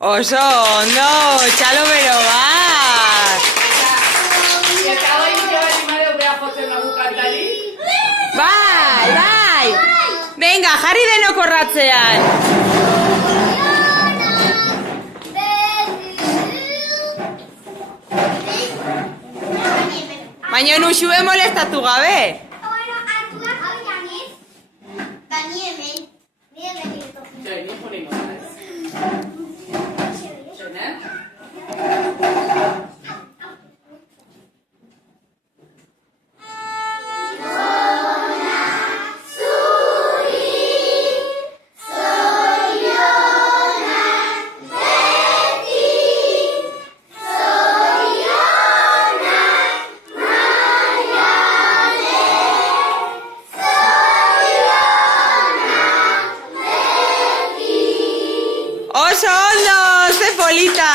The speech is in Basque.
Oso ondo, txalo bero bat. Eta hoi nire bat imadeu beha jotzen lagu kantari. Bai. Venga, jarri denok horratzean. Baina nuxue molestatu gabe. Txoi, ni jonimo da, ez? Txoina? Oso ondo, ze polita!